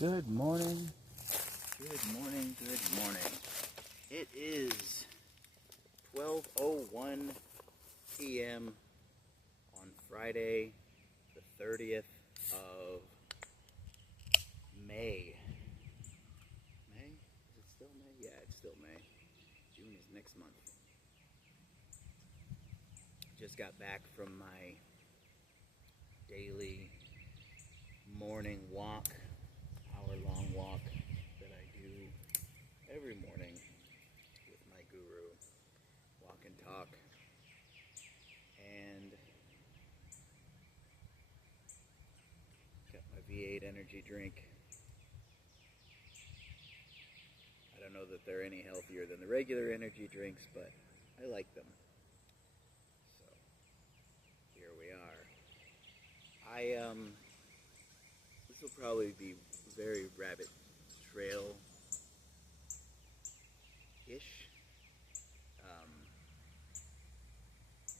Good morning. Good morning, good morning. It is 12:01 p.m. on Friday, the 30th of May. May? Is it still May? Yeah, it's still May. June is next month. Just got back from my daily morning walk, hour-long walk that I do every morning with my guru, walk and talk, and got my V8 energy drink. I don't know that they're any healthier than the regular energy drinks, but I like them. So here we are. This will probably be very rabbit trail-ish. Um,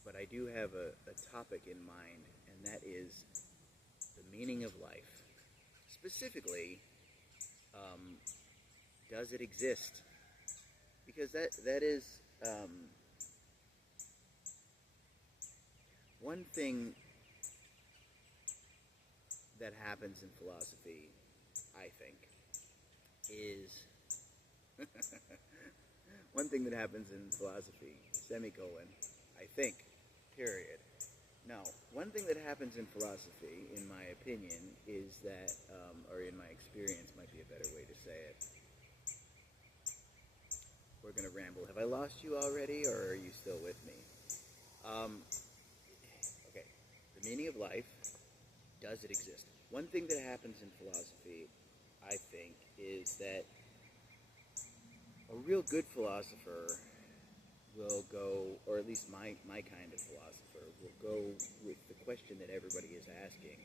but I do have a topic in mind, and that is the meaning of life. Specifically, does it exist? Because that is one thing that happens in philosophy, I think, is one thing that happens in philosophy, semicolon, I think, period. No, one thing that happens in philosophy, in my opinion, is that, or in my experience might be a better way to say it. We're going to ramble. Have I lost you already, or are you still with me? Okay, the meaning of life, does it exist? One thing that happens in philosophy, I think, is that a real good philosopher will go, or at least my kind of philosopher, will go with the question that everybody is asking.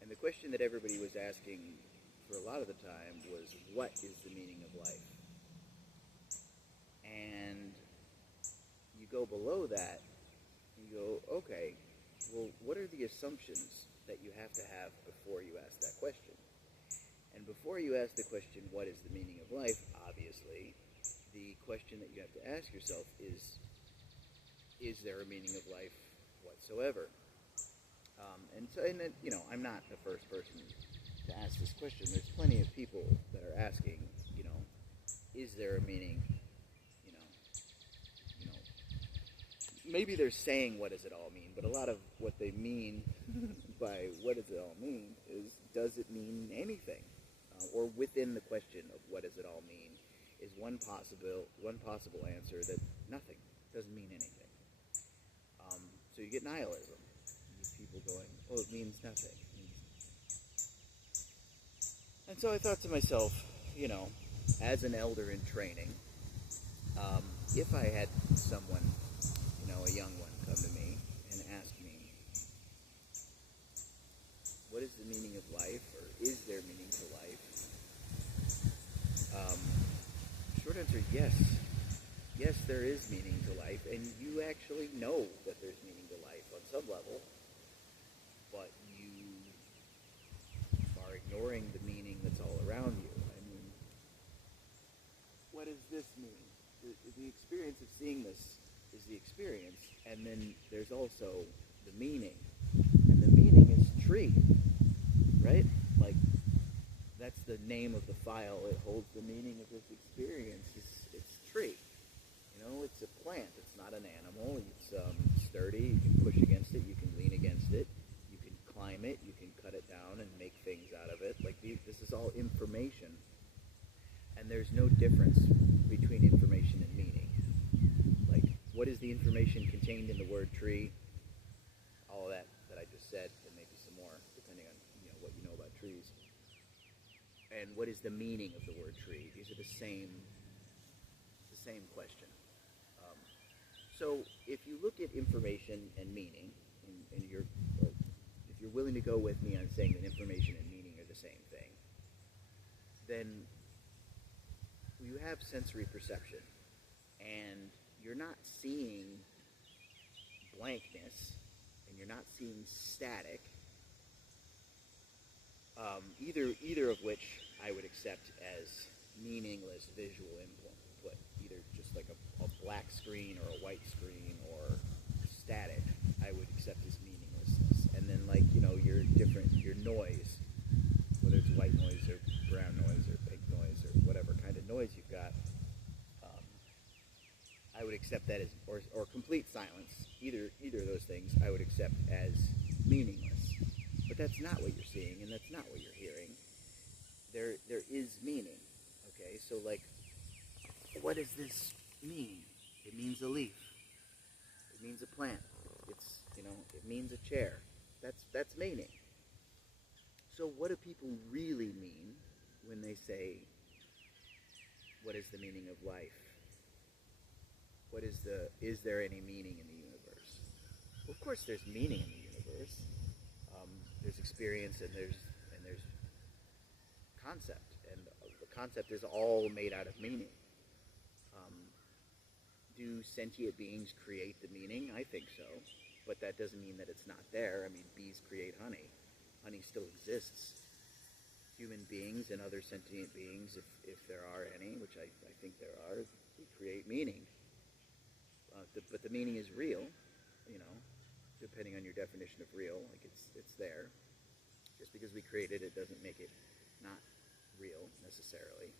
And the question that everybody was asking for a lot of the time was, what is the meaning of life? And you go below that, and you go, okay, well, what are the assumptions that you have to have before you ask that question? And before you ask the question, what is the meaning of life, obviously, the question that you have to ask yourself is there a meaning of life whatsoever? And then, I'm not the first person to ask this question. There's plenty of people that are asking, is there a meaning? You know, you know, maybe they're saying what does it all mean, but a lot of what they mean by what does it all mean is, does it mean anything? Or within the question of what does it all mean is one possible answer that nothing, doesn't mean anything. So you get nihilism. You get people going, oh, it means nothing. And so I thought to myself, as an elder in training, if I had someone, a young one, come to me and ask me, what is the meaning of life, or is there meaning to life? Short answer, yes. Yes, there is meaning to life, and you actually know that there's meaning to life on some level, but you are ignoring the meaning that's all around you. I mean, what does this mean? The experience of seeing this is the experience, and then there's also the meaning. And the meaning is tree, right? Like, that's the name of the file. It holds the meaning of this experience. It's tree. It's a plant. It's not an animal. It's sturdy. You can push against it. You can lean against it. You can climb it. You can cut it down and make things out of it. This is all information. And there's no difference between information and meaning. What is the information contained in the word tree? All of that I just said, and maybe some more, depending on what you know about trees. And what is the meaning of the word tree? These are the same question. So if you look at information and meaning, and if you're willing to go with me on saying that information and meaning are the same thing, then you have sensory perception, and you're not seeing blankness, and you're not seeing static. Either of which I would accept as meaningless visual input, either just like a black screen or a white screen or static, I would accept as meaninglessness. And then your noise, whether it's white noise or brown noise or pink noise or whatever kind of noise you've got, I would accept that as, or complete silence, either of those things I would accept as meaningless. But that's not what you're seeing, and that's not what you're hearing. There is meaning. Okay, so like, what does this mean? It means a leaf. It means a plant. It means a chair. That's meaning. So what do people really mean when they say, what is the meaning of life? Is there any meaning in the universe? Well, of course there's meaning in the universe. There's experience and there's concept, and the concept is all made out of meaning. Do sentient beings create the meaning? I think so, but that doesn't mean that it's not there. I mean, bees create honey. Honey still exists. Human beings and other sentient beings, if there are any, which I think there are, we create meaning. But the meaning is real, depending on your definition of real. Like it's there. Just because we created it doesn't make it not real necessarily.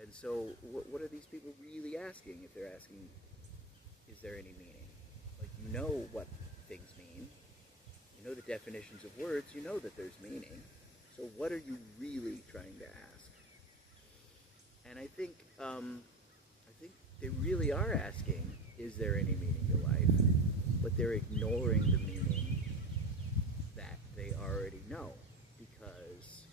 And so what are these people really asking if they're asking, is there any meaning? Like, you know what things mean. You know the definitions of words. You know that there's meaning. So what are you really trying to ask? And I think they really are asking, is there any meaning to life? But they're ignoring the meaning that they already know because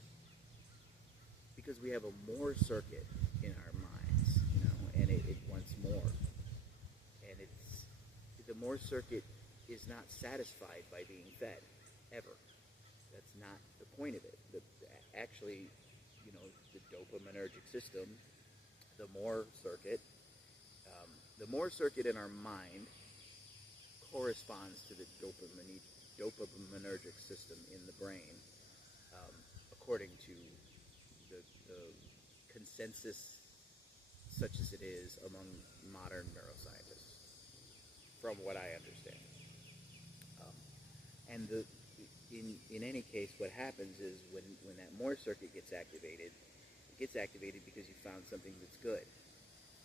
we have a more circuit in our minds, and it wants more. And the more circuit is not satisfied by being fed, ever. That's not the point of it. Actually, the dopaminergic system, the more circuit in our mind corresponds to the dopaminergic system in the brain, according to the consensus, such as it is among modern neuroscientists, from what I understand. And in any case, what happens is when that more circuit gets activated, it gets activated because you found something that's good.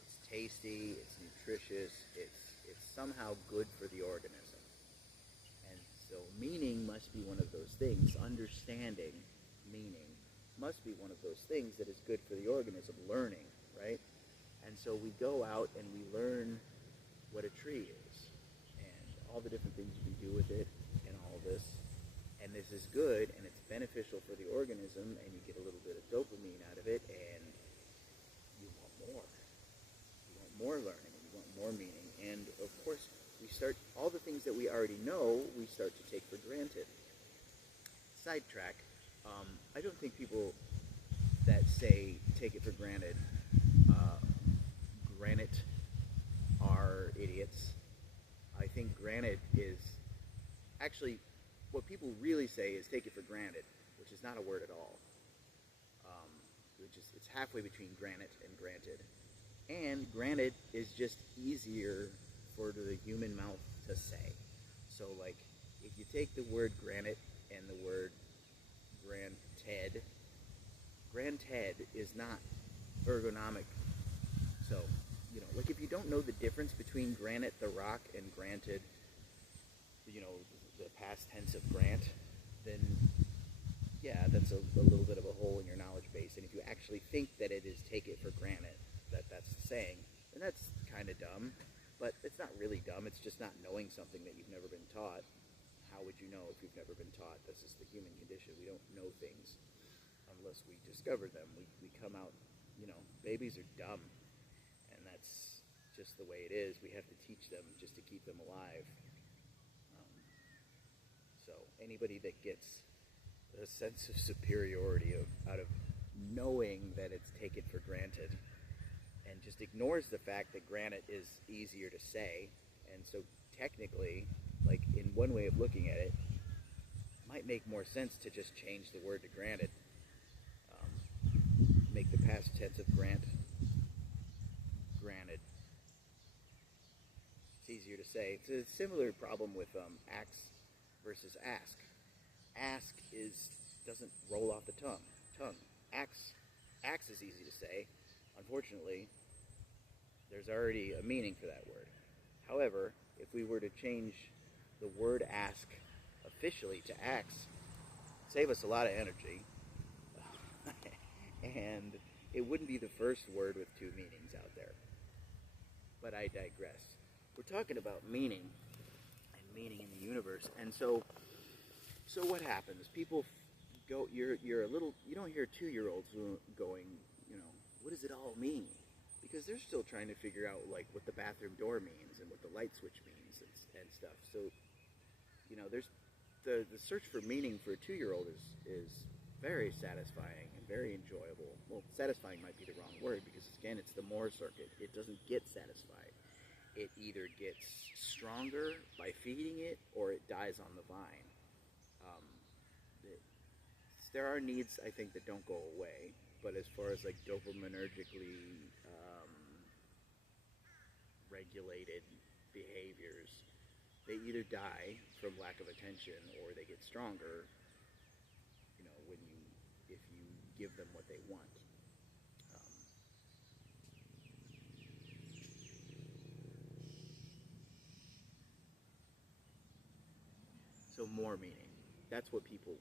It's tasty, it's nutritious, it's somehow good for the organism. And so meaning must be one of those things. Understanding meaning must be one of those things that is good for the organism. Learning, right? And so we go out and we learn what a tree is and all the different things you can do with it and all this. And this is good and it's beneficial for the organism, and you get a little bit of dopamine out of it, and you want more. You want more learning, and you want more meaning. And of course, we start, all the things that we already know, we start to take for granted. Sidetrack. I don't think people that say take it for granted are idiots. I think granted is actually what people really say is take it for granted, which is not a word at all. It's halfway between granite and granted. And granted is just easier for the human mouth to say. So like, if you take the word granite and the word granted is not ergonomic. So, like if you don't know the difference between granite, the rock, and granted, the past tense of grant, then yeah, that's a little bit of a hole in your knowledge base. And if you actually think that it is take it for granted, that's the saying, then that's kind of dumb. But it's not really dumb, it's just not knowing something that you've never been taught. How would you know if you've never been taught? This is the human condition. We don't know things unless we discover them. We come out, babies are dumb. And that's just the way it is. We have to teach them just to keep them alive. So anybody that gets a sense of superiority out of knowing that it's taken for granted and just ignores the fact that granite is easier to say, and so technically, like in one way of looking at it, might make more sense to just change the word to granted. Make the past tense of grant granted. It's easier to say. It's a similar problem with ax versus ask. Ask doesn't roll off the tongue. Ax is easy to say. Unfortunately, there's already a meaning for that word. However, if we were to change the word ask officially to ax, save us a lot of energy, and it wouldn't be the first word with two meanings out there. But I digress. We're talking about meaning and meaning in the universe, and so what happens? People go. You're a little. You don't hear 2-year-olds going, what does it all mean? Because they're still trying to figure out like what the bathroom door means and what the light switch means and stuff. So, there's the search for meaning for a 2-year-old is very satisfying and very enjoyable. Well, satisfying might be the wrong word because again, it's the Moore circuit. It doesn't get satisfied. It either gets stronger by feeding it or it dies on the vine. There are needs, I think, that don't go away. But as far as like dopaminergically regulated behaviors, they either die from lack of attention or they get stronger. If you give them what they want. So more meaning. That's what people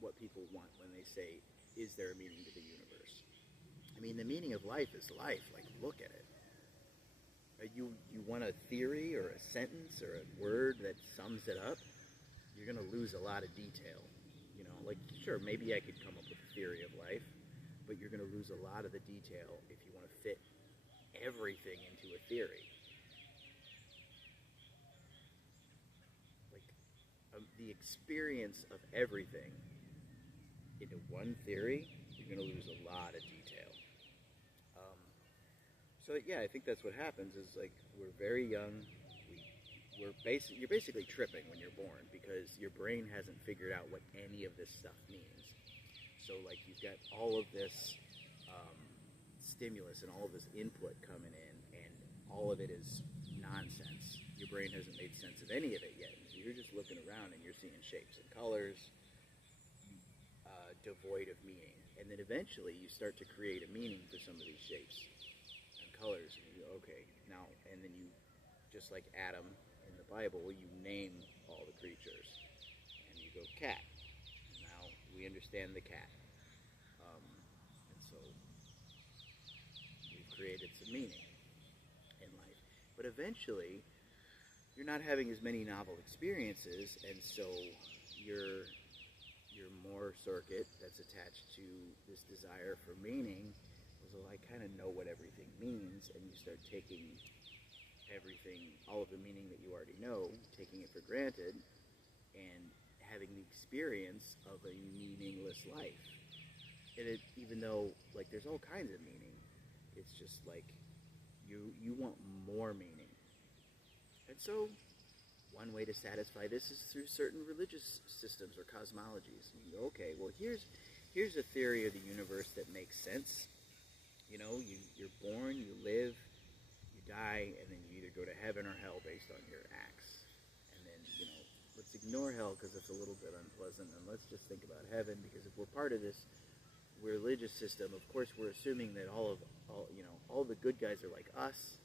want when they say, is there a meaning to the universe? I mean, the meaning of life is life. Like, look at it. You want a theory or a sentence or a word that sums it up, you're going to lose a lot of detail. Sure, maybe I could come up with a theory of life, but you're going to lose a lot of the detail if you want to fit everything into a theory. The experience of everything into one theory, you're going to lose a lot of detail. I think that's what happens is like we're very young. You're basically tripping when you're born because your brain hasn't figured out what any of this stuff means. So like you've got all of this stimulus and all of this input coming in, and all of it is nonsense. Your brain hasn't made sense of any of it yet. You're just looking around and you're seeing shapes and colors devoid of meaning. And then eventually you start to create a meaning for some of these shapes and colors. And you go, okay, now, and then you, just like Adam in the Bible, you name all the creatures. And you go, cat. Now we understand the cat. And so we've created some meaning in life. But eventually, you're not having as many novel experiences, and so your Moore circuit that's attached to this desire for meaning was, well, I kind of know what everything means, and you start taking everything, all of the meaning that you already know, taking it for granted, and having the experience of a meaningless life. And even though, like, there's all kinds of meaning, it's just like you want more meaning. And so, one way to satisfy this is through certain religious systems or cosmologies. You go, okay, well, here's a theory of the universe that makes sense. You're born, you live, you die, and then you either go to heaven or hell based on your acts. And then, let's ignore hell because it's a little bit unpleasant, and let's just think about heaven, because if we're part of this religious system, of course, we're assuming that all the good guys are like us,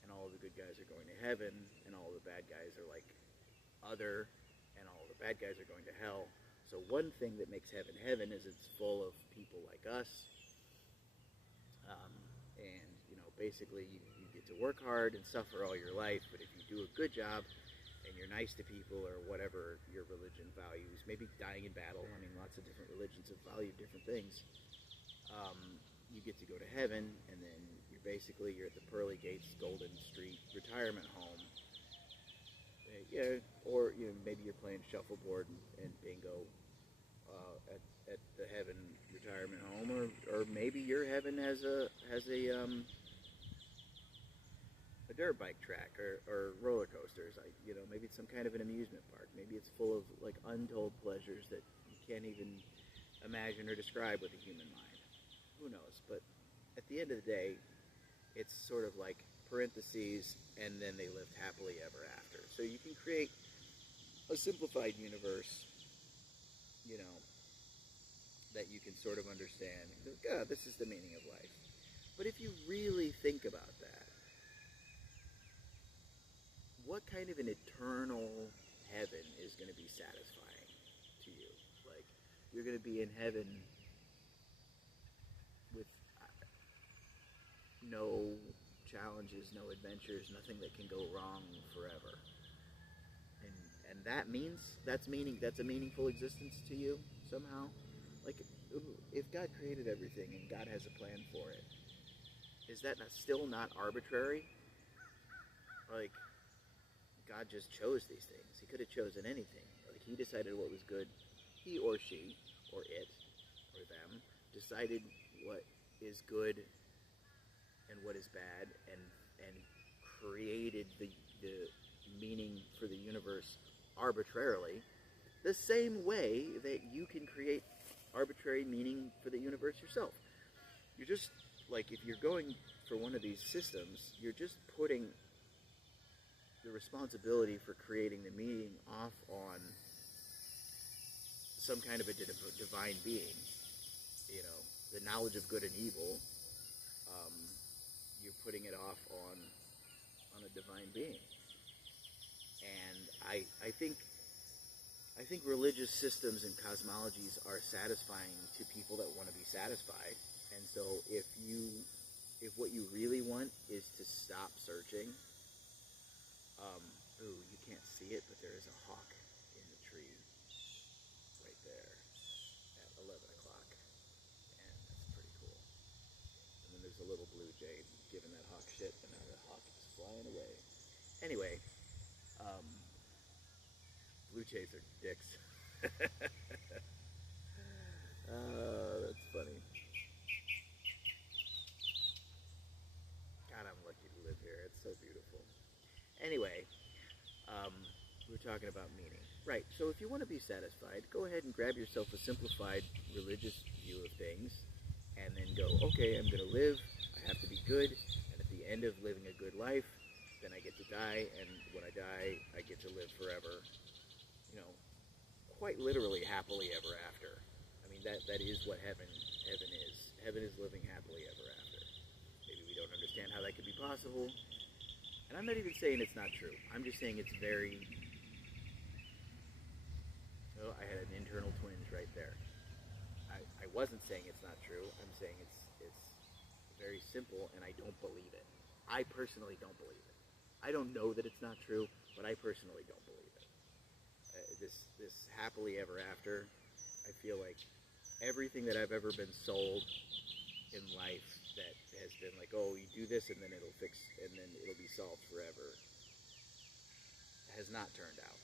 and all the good guys are going to heaven, and all the bad guys are like other, and all the bad guys are going to hell. So one thing that makes heaven heaven is it's full of people like us, and basically you get to work hard and suffer all your life, but if you do a good job and you're nice to people or whatever your religion values, maybe dying in battle, I mean lots of different religions have valued different things, you get to go to heaven, and then you're at the Pearly Gates Golden Street retirement home. Or maybe you're playing shuffleboard and bingo at the heaven retirement home, or maybe your heaven has a dirt bike track or roller coasters. Maybe it's some kind of an amusement park. Maybe it's full of like untold pleasures that you can't even imagine or describe with a human mind. Who knows? But at the end of the day, it's sort of like parentheses, and then they lived happily ever after. So you can create a simplified universe, you know, that you can sort of understand. God, this is the meaning of life. But if you really think about that, what kind of an eternal heaven is going to be satisfying to you? Like, you're going to be in heaven with no challenges, no adventures, nothing that can go wrong forever. And that's a meaningful existence to you somehow. Like, if God created everything and God has a plan for it, is that still not arbitrary? Like, God just chose these things. He could have chosen anything. Like, he decided what was good. He or she or it or them decided what is good and what is bad, and created the meaning for the universe arbitrarily, the same way that you can create arbitrary meaning for the universe yourself. You're just, like, if you're going for one of these systems, you're just putting the responsibility for creating the meaning off on some kind of a divine being. You know, the knowledge of good and evil, you're putting it off on a divine being. And I think religious systems and cosmologies are satisfying to people that want to be satisfied. And so if what you really want is to stop searching, you can't see it, but there is a hawk in the tree right there at 11 o'clock, and that's pretty cool. And then there's a little blue jay giving that hawk shit, and now the hawk is flying away. Anyway, blue jays are dicks. That's funny. God, I'm lucky to live here. It's so beautiful. Anyway, we're talking about meaning. Right, so if you want to be satisfied, go ahead and grab yourself a simplified religious view of things, and then go, okay, I'm going to live, I have to be good, and at the end of living a good life, then I get to die, and when I die, I get to live forever, quite literally happily ever after. I mean, that is what heaven is. Heaven is living happily ever after. Maybe we don't understand how that could be possible, and I'm not even saying it's not true. I'm just saying it's very... Oh, I had an internal twinge right there. I wasn't saying it's not true. I'm saying it's very simple, and I don't believe it. I personally don't believe it. I don't know that it's not true, but I personally don't believe it. This happily ever after, I feel like everything that I've ever been sold in life that has been like, oh, you do this and then it'll fix, and then it'll be solved forever, has not turned out.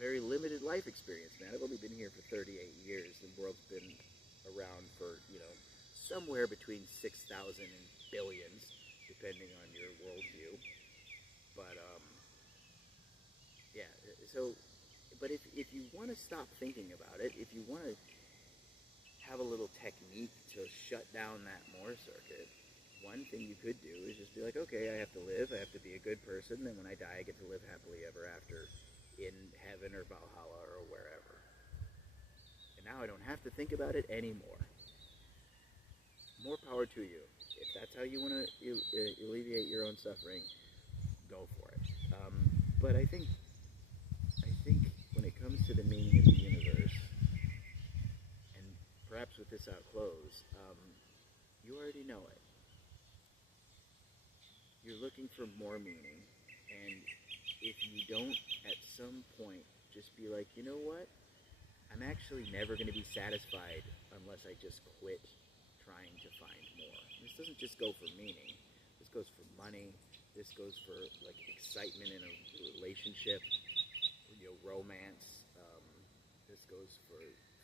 Very limited life experience, man. I've only been here for 38 years. The world's been around for, somewhere between 6,000 and billions, depending on your worldview. But, yeah, so, but if you want to stop thinking about it, if you want to have a little technique to shut down that Moore circuit, one thing you could do is just be like, okay, I have to live, I have to be a good person, and when I die, I get to live happily ever after in heaven or Valhalla or wherever. And now I don't have to think about it anymore. More power to you. If that's how you want to alleviate your own suffering, go for it. But I think when it comes to the meaning of the universe, and perhaps with this I'll close, you already know it. You're looking for more meaning, and if you don't at some point just be like, you know what? I'm actually never going to be satisfied unless I just quit trying to find more. This doesn't just go for meaning. This goes for money. This goes for like excitement in a relationship, romance. This goes for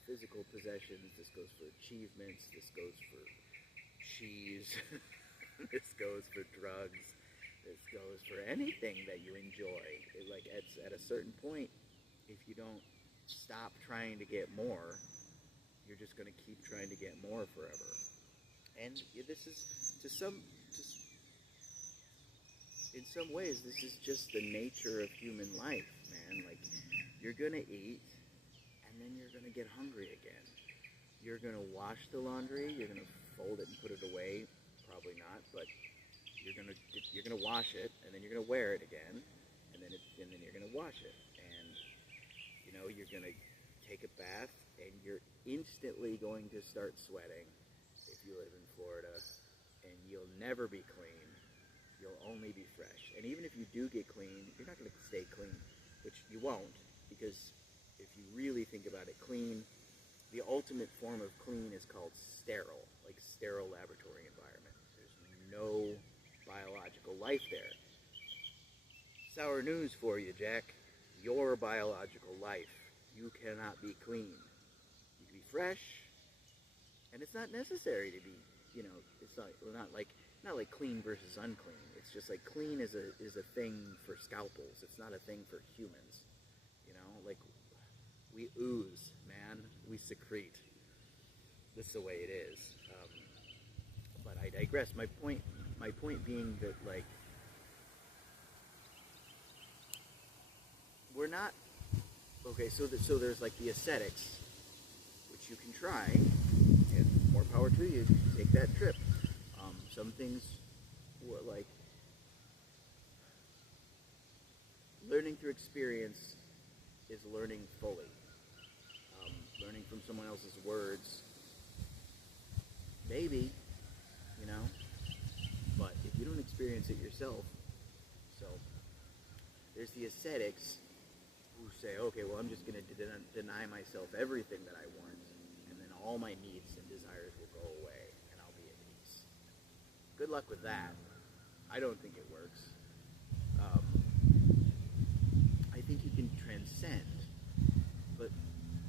physical possessions. This goes for achievements. This goes for cheese. This goes for drugs. This goes for anything that you enjoy. Like at a certain point, if you don't stop trying to get more, you're just going to keep trying to get more forever. And this is in some ways, this is just the nature of human life, man. Like, you're going to eat, and then you're going to get hungry again. You're going to wash the laundry, you're going to fold it and put it away. Probably not, but you're going to wash it, and then you're going to wear it again, and then you're going to wash it. And, you're going to take a bath, and you're instantly going to start sweating if you live in Florida, and you'll never be clean. You'll only be fresh. And even if you do get clean, you're not going to stay clean, which you won't, because if you really think about it, clean, the ultimate form of clean is called sterile, like sterile laboratory environment. There's no biological life there. Sour news for you, Jack. Your biological life. You cannot be clean. You can be fresh, and it's not necessary to be, it's not like clean versus unclean. It's just like clean is a thing for scalpels. It's not a thing for humans. Like we ooze, man. We secrete. This is the way it is. But I digress. My point being that, like, we're not okay. So there's like the ascetics, which you can try, and more power to you. Take that trip. Some things, like learning through experience, is learning fully. Learning from someone else's words, maybe, but if you don't experience it yourself, so there's the ascetics who say, okay, well, I'm just going to deny myself everything that I want, and then all my needs and desires will go away, and I'll be at peace. Good luck with that. I don't think it works. I think you can transcend, but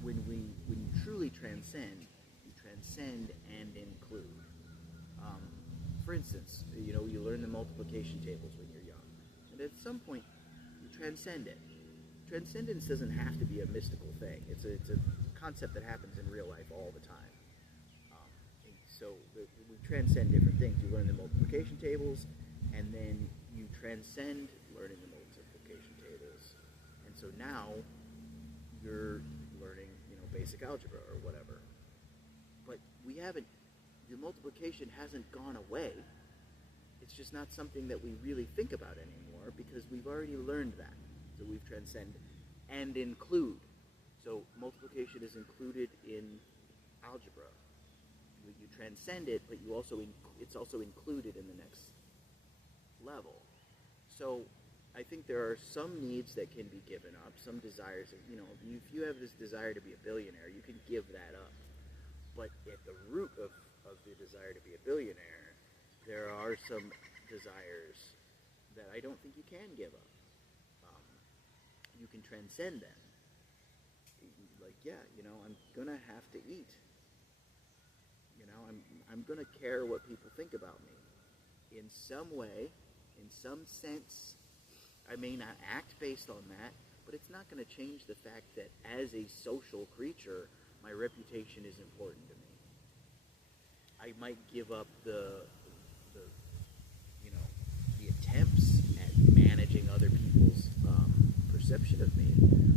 when you truly transcend, you transcend and include. For instance, you learn the multiplication tables when you're young, and at some point, you transcend it. Transcendence doesn't have to be a mystical thing. It's a concept that happens in real life all the time. So we transcend different things. You learn the multiplication tables, and then you transcend learning the multiplication tables. And so now you're learning, basic algebra or whatever. But the multiplication hasn't gone away. It's just not something that we really think about anymore because we've already learned that. So we've transcend and include. So multiplication is included in algebra. You transcend it, but it's also included in the next level. So I think there are some needs that can be given up, some desires. If you have this desire to be a billionaire, you can give that up. But at the root of the desire to be a billionaire, there are some desires that I don't think you can give up. You can transcend them. Like, I'm gonna have to eat. I'm gonna care what people think about me. In some way, in some sense, I may not act based on that, but it's not going to change the fact that as a social creature, my reputation is important to me. I might give up the attempts at managing other people's perception of me,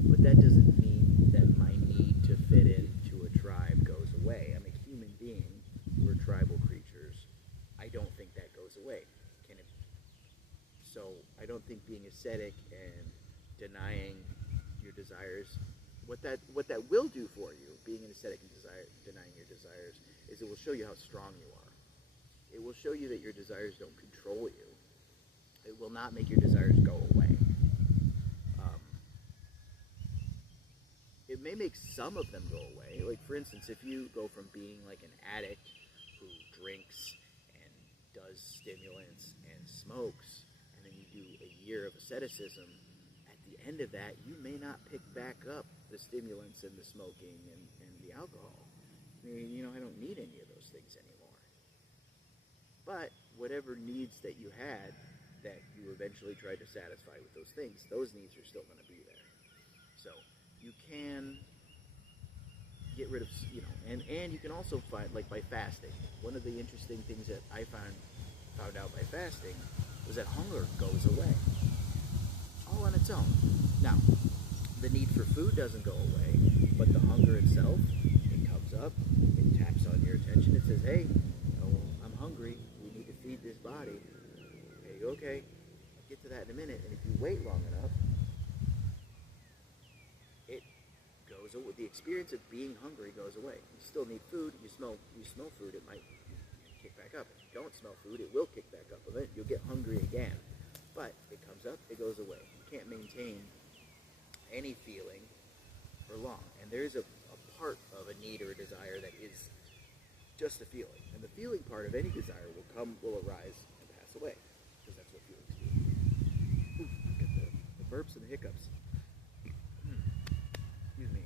but that doesn't mean that my need to fit into a tribe goes away. I'm a human being. We're tribal creatures. I don't think that goes away. Can it? So I don't think being ascetic and denying your desires, what that will do for you, being an ascetic and denying your desires, is it will show you how strong you are. It will show you that your desires don't control you. It will not make your desires go away. It may make some of them go away. Like, for instance, if you go from being like an addict who drinks and does stimulants and smokes, and then you do a year of asceticism, at the end of that, you may not pick back up the stimulants and the smoking and the alcohol. I don't need any of those things anymore. But whatever needs that you had, that you eventually tried to satisfy with those things, those needs are still going to be there. So you can get rid of, and you can also find, like by fasting, one of the interesting things that I found out by fasting was that hunger goes away all on its own. Now, the need for food doesn't go away, but the hunger itself, it comes up, it taps on your attention, it says, hey, I'm hungry, we need to feed this body. Hey, okay, I'll get to that in a minute, and if you wait long enough, it goes away. The experience of being hungry goes away. You still need food, you smell food, it might kick back up. If you don't smell food, it will kick back up. Then you'll get hungry again. But it comes up, it goes away. You can't maintain any feeling for long. And there's a part of a need or a desire that is just a feeling. And the feeling part of any desire will arise and pass away. Because that's what feelings do. Ooh, look at the burps and the hiccups. Excuse me.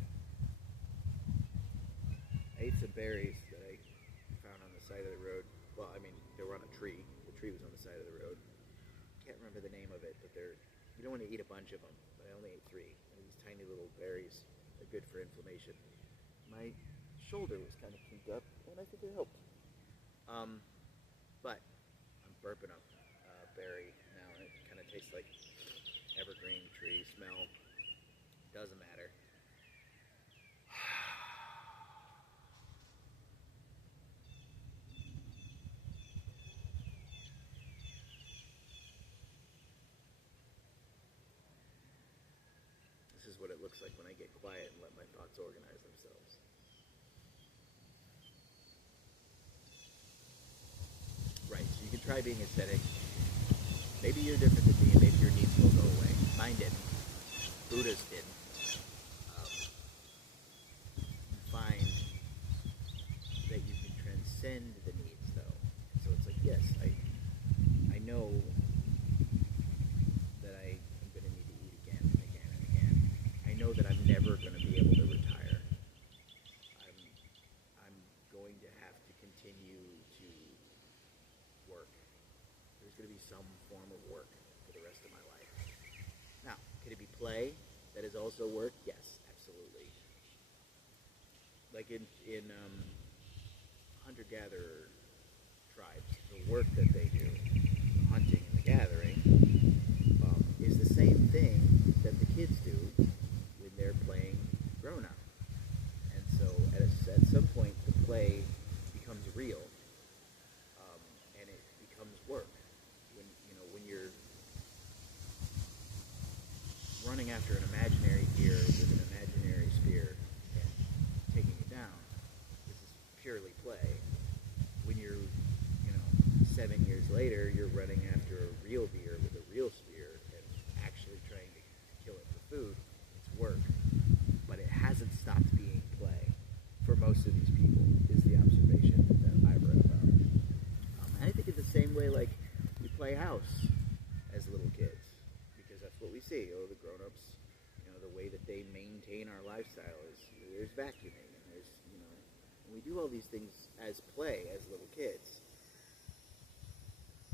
I ate some berries that I found on the side of the road. Well, I mean, they were on a tree. The tree was on the side of the road. Can't remember the name of it, but you don't want to eat a bunch of them. But I only ate 3. And these tiny little berries are good for inflammation. My shoulder was kind of kinked up, and I think it helped. But I'm burping up berry now, and it kind of tastes like evergreen tree smell. Doesn't matter. This is what it looks like when I get quiet and let my thoughts organize themselves. Right, so you can try being aesthetic. Maybe you're different than me, and maybe your needs will go away. Mine didn't. Buddha's didn't. You find that you can transcend the needs, though. So it's like, yes, I know that I am going to need to eat again and again and again. I know that I'm never going to be able to retire. I'm going to have to continue to work. There's going to be some form of work for the rest of my life. Now, could it be play that is also work? Yes, absolutely. Like in hunter-gatherer tribes, the work that they do, the hunting and the gathering, is the same thing that the kids do when they're playing grown-up. And so at some point, the play becomes real, and it becomes work. When you're running after an imaginary deer with an imaginary spear and taking it down, this is purely play. When you're, 7 years later, you're running after a real deer with a real spear and actually trying to kill it for food, it's work. But it hasn't stopped being play for most of these people, is the observation that I've read about. And I think it's the same way, like, we play house as little kids, because that's what we see. The grown-ups, the way that they maintain our lifestyle is there's vacuuming, and there's, and we do all these things as play as little kids.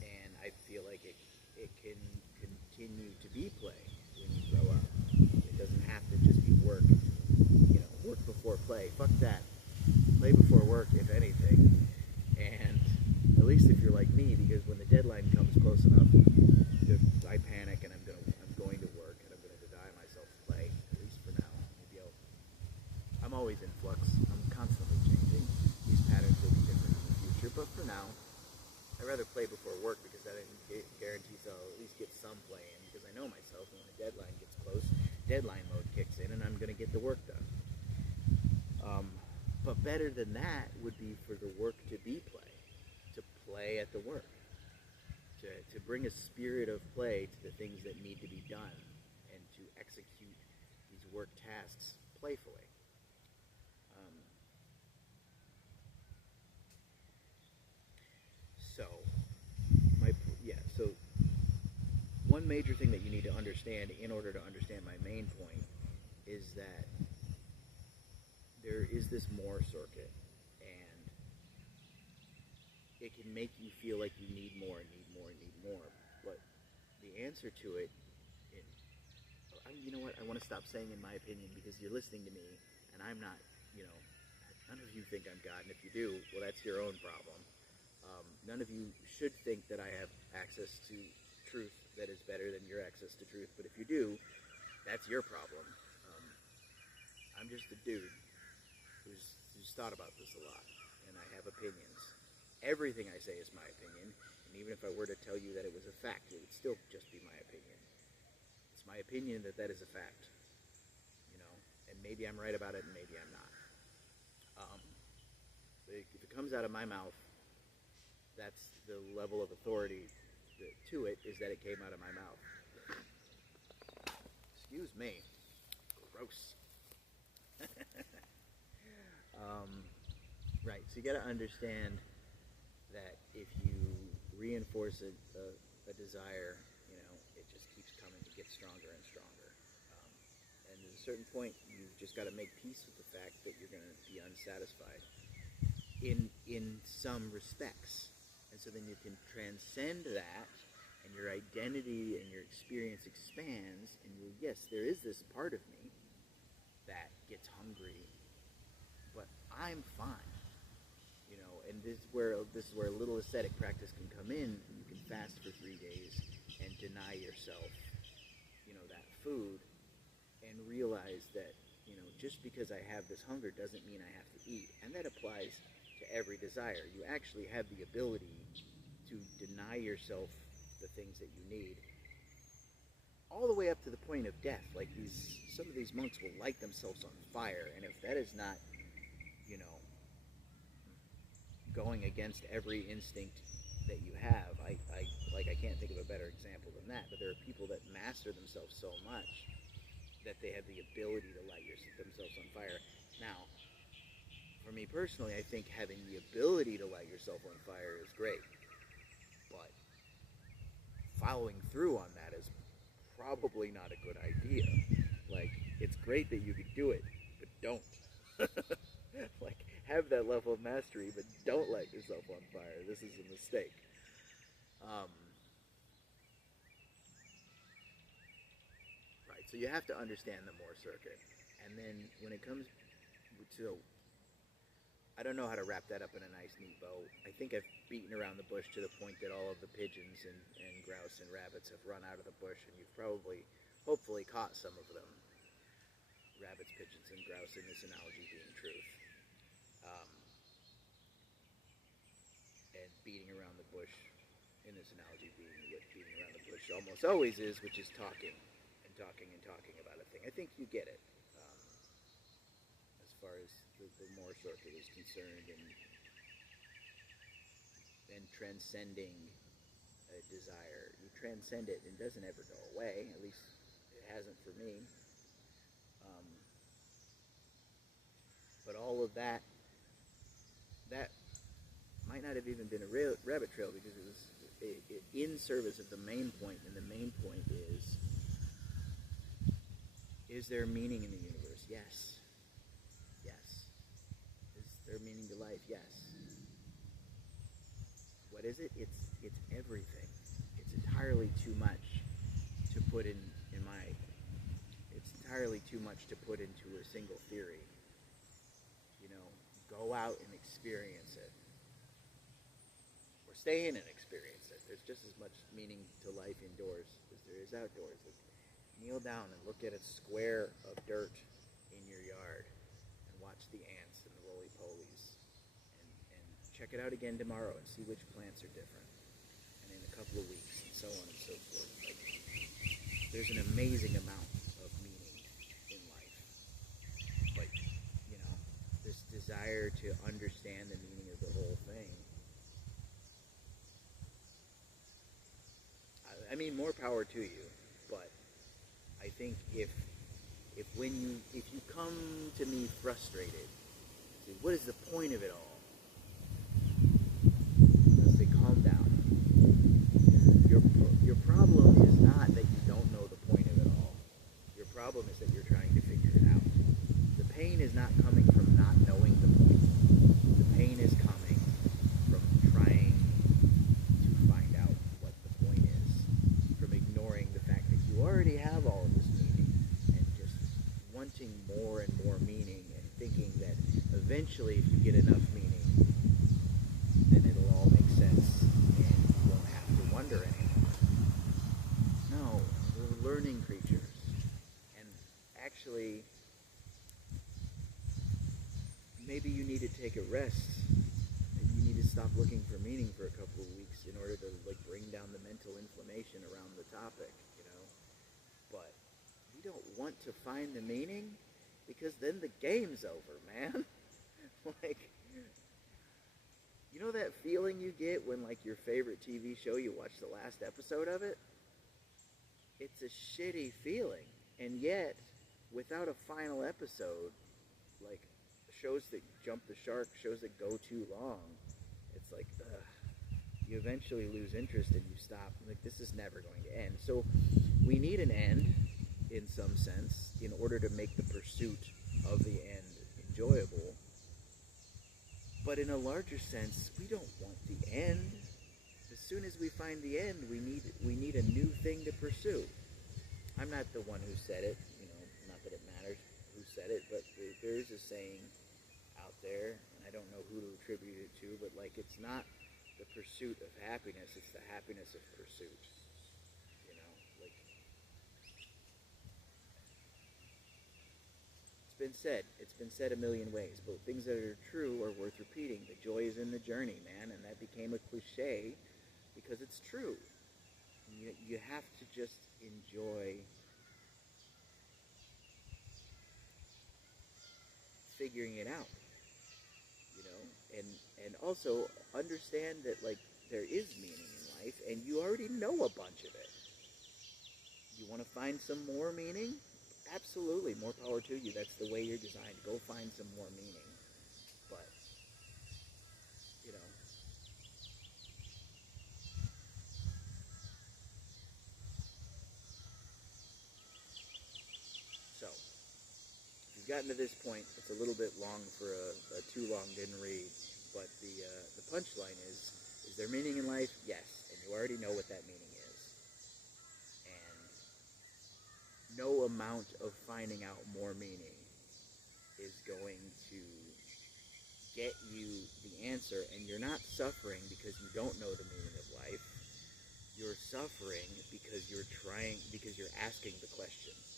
And I feel like it can continue to be play when you grow up. It doesn't have to just be work, work before play. Fuck that. Play before work, if anything. And at least if you're like me, because when the deadline comes close enough, I panic and I'm going to work and I'm going to deny myself play, at least for now. I'm always in flux. I'm constantly changing. These patterns will be different in the future, but for now, I'd rather play before work because that guarantees I'll at least get some play in, because I know myself, and when the deadline gets close, deadline mode kicks in and I'm going to get the work done. But better than that would be for the work to be play, to play at the work, to bring a spirit of play to the things that need to be done, and to execute these work tasks playfully. So one major thing that you need to understand in order to understand my main point is that there is this Moore circuit, and it can make you feel like you need more and need more and need more. But answer to it, you know what? I want to stop saying in my opinion because you're listening to me, and I'm not. None of you think I'm God, and if you do, well, that's your own problem. None of you should think that I have access to truth that is better than your access to truth, but if you do, that's your problem. I'm just a dude who's thought about this a lot, and I have opinions. Everything I say is my opinion, and even if I were to tell you that it was a fact, it would still just be my opinion. It's my opinion that is a fact, and maybe I'm right about it, and maybe I'm not. If it comes out of my mouth, that's the level of authority to it, is that it came out of my mouth. Excuse me. Gross. Right, so you got to understand that if you reinforce a desire, it just keeps coming, it gets stronger and stronger. And at a certain point, you've just got to make peace with the fact that you're going to be unsatisfied in some respects. And so then you can transcend that, and your identity and your experience expands, and yes, there is this part of me that gets hungry, but I'm fine. And this is where a little ascetic practice can come in. You can fast for 3 days and deny yourself, that food, and realize that, just because I have this hunger doesn't mean I have to eat. And that applies to every desire. You actually have the ability to deny yourself the things that you need, all the way up to the point of death. Like some of these monks will light themselves on fire, and if that is not, going against every instinct that you have, I can't think of a better example than that. But there are people that master themselves so much that they have the ability to light themselves on fire. Now, for me personally, I think having the ability to light yourself on fire is great, but following through on that is probably not a good idea. Like, it's great that you could do it, but don't. Have that level of mastery, but don't light yourself on fire. This is a mistake. Right, so you have to understand the Moore circuit. And then when it comes to, I don't know how to wrap that up in a nice, neat bow. I think I've beaten around the bush to the point that all of the pigeons and grouse and rabbits have run out of the bush, and you've hopefully caught some of them. Rabbits, pigeons, and grouse in this analogy being truth. And beating around the bush in this analogy being what beating around the bush almost always is, which is talking and talking and talking about a thing. I think you get it, as far as the Moore circuit is concerned, and transcending a desire. You transcend it, and it doesn't ever go away. At least it hasn't for me. But all of that might not have even been a rabbit trail, because it was in service of the main point, and the main point is there meaning in the universe? Yes. Yes. Is there meaning to life? Yes. What is it? It's everything. It's entirely too much to put it's entirely too much to put into a single theory. Go out and experience it. Or stay in and experience it. There's just as much meaning to life indoors as there is outdoors. Kneel down and look at a square of dirt in your yard and watch the ants and the roly-polies. And check it out again tomorrow and see which plants are different. And in a couple of weeks, and so on and so forth. There's an amazing amount of meaning in life. This desire to understand the meaning of the whole thing. I mean, more power to you, but I think if you come to me frustrated, say, what is the point of it all? Let's say, calm down. Your problem is not that you don't know the point of it all. Your problem is that you're trying to figure it out. The pain is not coming from not knowing the point. The pain is coming from trying to find out what the point is, from ignoring it enough meaning, then it'll all make sense and you won't have to wonder anymore. No, we're learning creatures. And actually, maybe you need to take a rest. Maybe you need to stop looking for meaning for a couple of weeks in order to bring down the mental inflammation around the topic, But we don't want to find the meaning because then the game's over, man. You know that feeling you get when your favorite TV show, you watch the last episode of it? It's a shitty feeling. And yet, without a final episode, shows that jump the shark, shows that go too long, it's you eventually lose interest and you stop. This is never going to end. So we need an end in some sense in order to make the pursuit of the end enjoyable. But in a larger sense, we don't want the end. As soon as we find the end, we need a new thing to pursue. I'm not the one who said it, not that it matters who said it, but there is a saying out there, and I don't know who to attribute it to, but it's not the pursuit of happiness, it's the happiness of pursuit. It's been said a million ways, but things that are true are worth repeating. The joy is in the journey, man, and that became a cliche because it's true. You have to just enjoy figuring it out, and also understand that there is meaning in life, and you already know a bunch of it. You want to find some more meaning? Absolutely, more power to you. That's the way you're designed. Go find some more meaning. But, so, if you've gotten to this point, it's a little bit long for a too long didn't read, but the punchline is there meaning in life? Yes, and you already know what that meaning is. And no amount of finding out more meaning is going to get you the answer, and you're not suffering because you don't know the meaning of life. You're suffering because you're asking the questions.